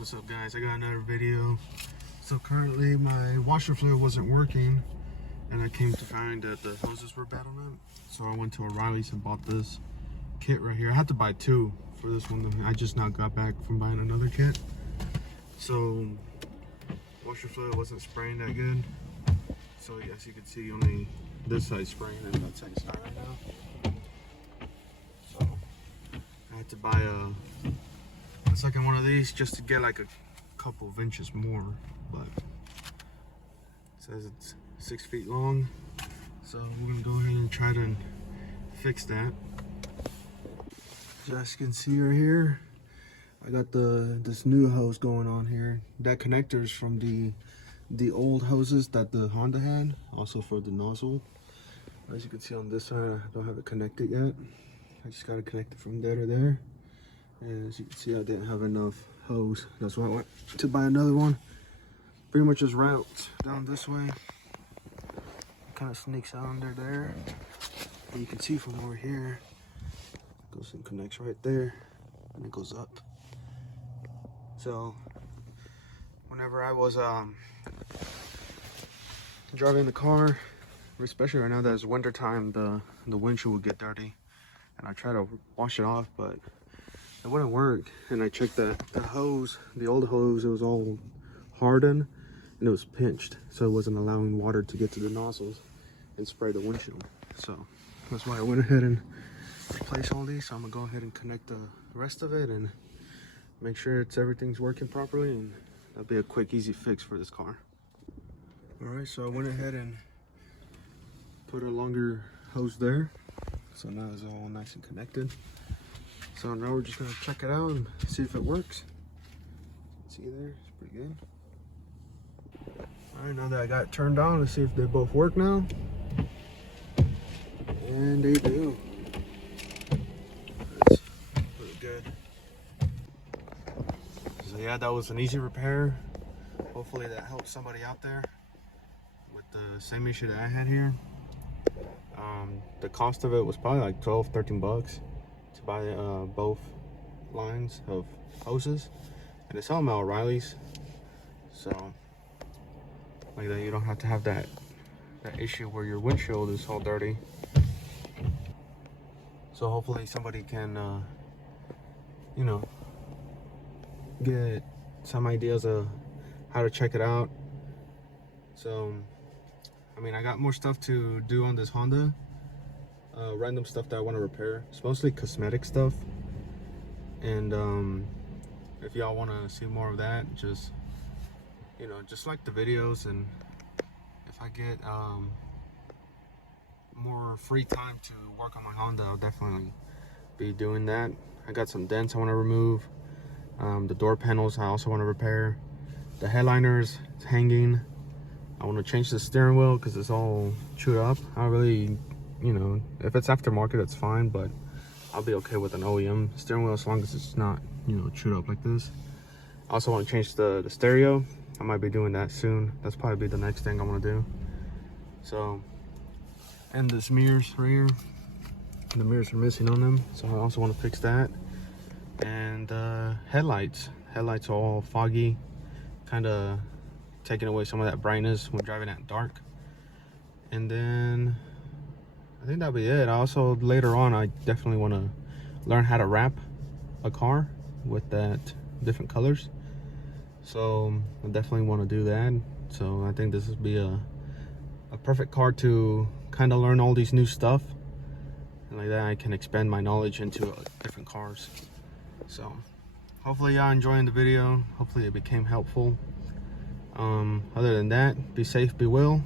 What's up, guys? I got another video. So currently my washer fluid wasn't working, and I came to find that the hoses were bad on it. So I went to O'Reilly's and bought this kit right here. I had to buy two for this one. I just now got back from buying another kit. So washer fluid wasn't spraying that good. So as you can see, only this side spraying and that side not right now. So I had to buy a second one of these just to get like a couple of inches more, but it says it's 6 feet long, so we're gonna go ahead and try to fix that. So as you can see right here, I got this new hose going on here. That connector's from the old hoses that the Honda had, also for the nozzle. As you can see on this side, I don't have it connected yet. I just got to connect it from there to there. And as you can see, I didn't have enough hose. That's why I went to buy another one. Pretty much just routes down this way. Kind of sneaks out under there. And you can see from over here, it goes and connects right there, and it goes up. So whenever I was driving the car, especially right now that it's winter time, the windshield would get dirty, and I try to wash it off, but it wouldn't work. And I checked the hose, the old hose, it was all hardened and it was pinched, so it wasn't allowing water to get to the nozzles and spray the windshield. So that's why I went ahead and replaced all these. So I'm gonna go ahead and connect the rest of it and make sure everything's working properly, and that'll be a quick, easy fix for this car. All right, so I went ahead and put a longer hose there, so now it's all nice and connected. So now we're just gonna check it out and see if it works. See there, it's pretty good. All right, now that I got it turned on, let's see if they both work now. And they do. That's pretty good. So yeah, that was an easy repair. Hopefully that helps somebody out there with the same issue that I had here. The cost of it was probably like 12-13 bucks to buy both lines of hoses, and it's all O'Reilly's, so like that you don't have to have that issue where your windshield is all dirty. So hopefully somebody can you know, get some ideas of how to check it out. So I mean, I got more stuff to do on this Honda, random stuff that I want to repair. It's mostly cosmetic stuff, and if y'all want to see more of that, just, you know, just like the videos, and if I get more free time to work on my Honda, I'll definitely be doing that. I got some dents I want to remove. The door panels I also want to repair. The headliners, it's hanging. I want to change the steering wheel because it's all chewed up. I really, you know, if it's aftermarket, that's fine, but I'll be okay with an OEM steering wheel as long as it's not, you know, chewed up like this. I also want to change the stereo. I might be doing that soon. That's probably the next thing I want to do. So, and this mirrors right here, the mirrors are missing on them, so I also want to fix that. And headlights are all foggy, kind of taking away some of that brightness when driving at dark. And then I think that'll be it. Also, later on, I definitely want to learn how to wrap a car with that different colors. So I definitely want to do that. So I think this would be a perfect car to kind of learn all these new stuff, and like that I can expand my knowledge into different cars. So hopefully y'all enjoying the video. Hopefully it became helpful. Other than that, be safe, be well.